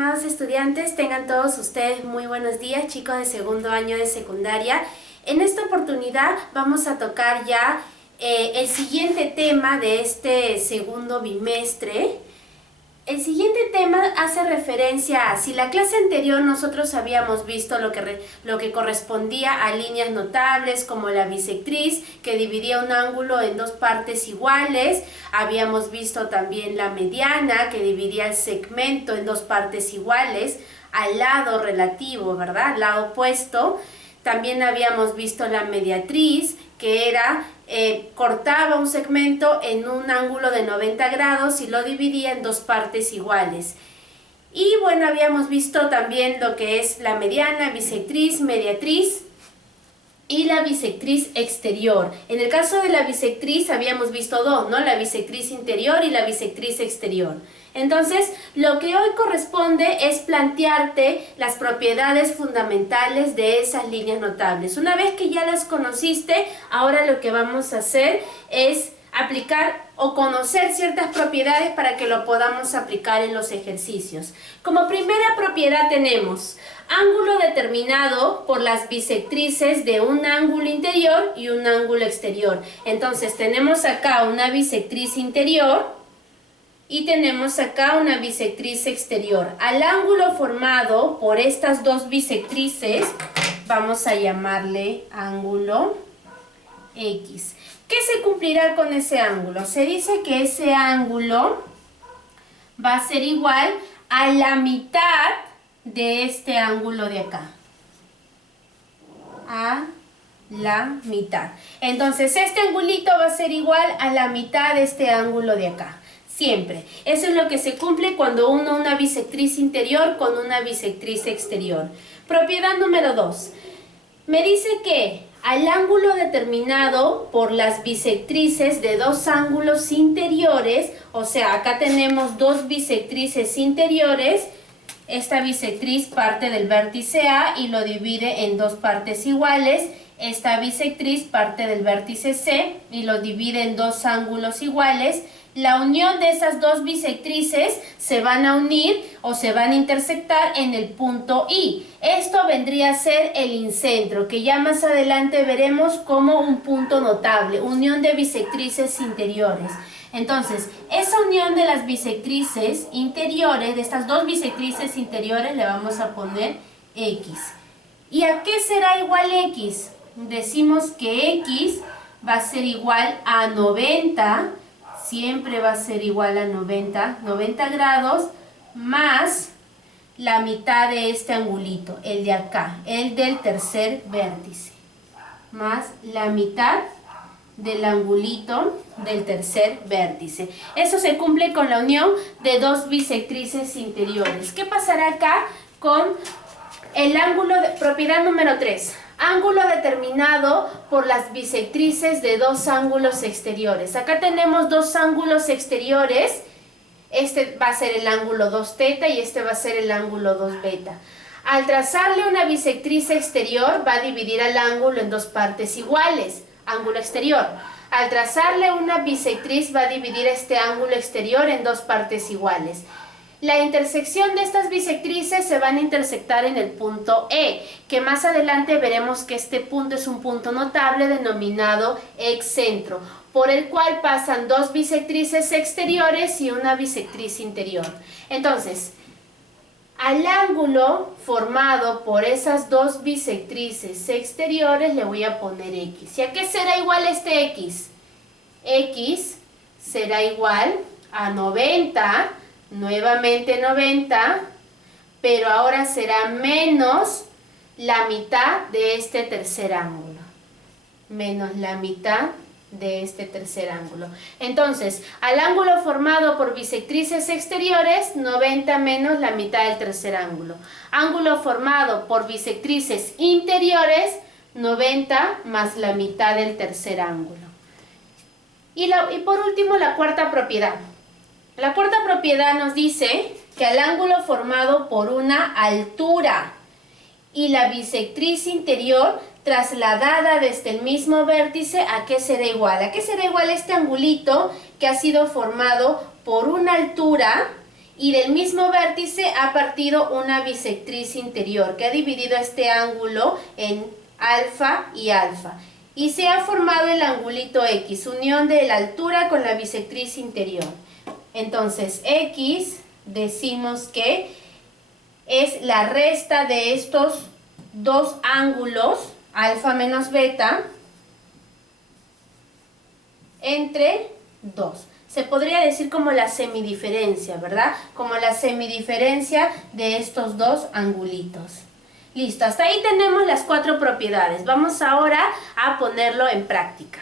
estimados estudiantes, tengan todos ustedes muy buenos días, chicos de segundo año de secundaria. En esta oportunidad vamos a tocar ya el siguiente tema de este segundo bimestre. El siguiente tema hace referencia a si la clase anterior nosotros habíamos visto lo que correspondía a líneas notables como la bisectriz que dividía un ángulo en dos partes iguales. Habíamos visto también la mediana que dividía el segmento en dos partes iguales al lado relativo, ¿verdad? Al lado opuesto. También habíamos visto la mediatriz que era cortaba un segmento en un ángulo de 90 grados y lo dividía en dos partes iguales. Y bueno, habíamos visto también lo que es la mediana, bisectriz, mediatriz y la bisectriz exterior. En el caso de la bisectriz habíamos visto dos, ¿no? La bisectriz interior y la bisectriz exterior. Entonces, lo que hoy corresponde es plantearte las propiedades fundamentales de esas líneas notables. Una vez que ya las conociste, ahora lo que vamos a hacer es aplicar o conocer ciertas propiedades para que lo podamos aplicar en los ejercicios. Como primera propiedad tenemos ángulo determinado por las bisectrices de un ángulo interior y un ángulo exterior. Entonces, tenemos acá una bisectriz interior y tenemos acá una bisectriz exterior. Al ángulo formado por estas dos bisectrices vamos a llamarle ángulo X. ¿Qué se cumplirá con ese ángulo? Se dice que ese ángulo va a ser igual a la mitad de este ángulo de acá. A la mitad. Entonces este angulito va a ser igual a la mitad de este ángulo de acá. Siempre. Eso es lo que se cumple cuando uno una bisectriz interior con una bisectriz exterior. Propiedad número 2. Me dice que al ángulo determinado por las bisectrices de dos ángulos interiores, o sea, acá tenemos dos bisectrices interiores, esta bisectriz parte del vértice A y lo divide en dos partes iguales. Esta bisectriz parte del vértice C y lo divide en dos ángulos iguales. La unión de esas dos bisectrices se van a unir o se van a intersectar en el punto I. Esto vendría a ser el incentro, que ya más adelante veremos como un punto notable, unión de bisectrices interiores. Entonces, esa unión de las bisectrices interiores, de estas dos bisectrices interiores, le vamos a poner X. ¿Y a qué será igual X? Decimos que X va a ser igual a 90, siempre va a ser igual a 90 grados, más la mitad de este angulito, el de acá, el del tercer vértice, más la mitad del angulito del tercer vértice. Eso se cumple con la unión de dos bisectrices interiores. ¿Qué pasará acá con el ángulo de propiedad número 3? Ángulo determinado por las bisectrices de dos ángulos exteriores. Acá tenemos dos ángulos exteriores. Este va a ser el ángulo 2 teta y este va a ser el ángulo 2 beta. Al trazarle una bisectriz exterior va a dividir al ángulo en dos partes iguales. Ángulo exterior. Al trazarle una bisectriz va a dividir este ángulo exterior en dos partes iguales. La intersección de estas bisectrices se van a intersectar en el punto E, que más adelante veremos que este punto es un punto notable denominado excentro, por el cual pasan dos bisectrices exteriores y una bisectriz interior. Entonces, al ángulo formado por esas dos bisectrices exteriores le voy a poner X. ¿Y a qué será igual este X? X será igual a 90, nuevamente 90, pero ahora será menos la mitad de este tercer ángulo. Menos la mitad de este tercer ángulo. Entonces, al ángulo formado por bisectrices exteriores, 90 menos la mitad del tercer ángulo. Ángulo formado por bisectrices interiores, 90 más la mitad del tercer ángulo. Y por último, la cuarta propiedad. La cuarta propiedad nos dice que al ángulo formado por una altura y la bisectriz interior trasladada desde el mismo vértice, ¿a qué será igual? ¿A qué será igual este angulito que ha sido formado por una altura y del mismo vértice ha partido una bisectriz interior que ha dividido este ángulo en alfa y alfa. Y se ha formado el angulito X, unión de la altura con la bisectriz interior. Entonces, X decimos que es la resta de estos dos ángulos, alfa menos beta, entre 2. Se podría decir como la semidiferencia, ¿verdad? Como la semidiferencia de estos dos angulitos. Listo, hasta ahí tenemos las 4 propiedades. Vamos ahora a ponerlo en práctica.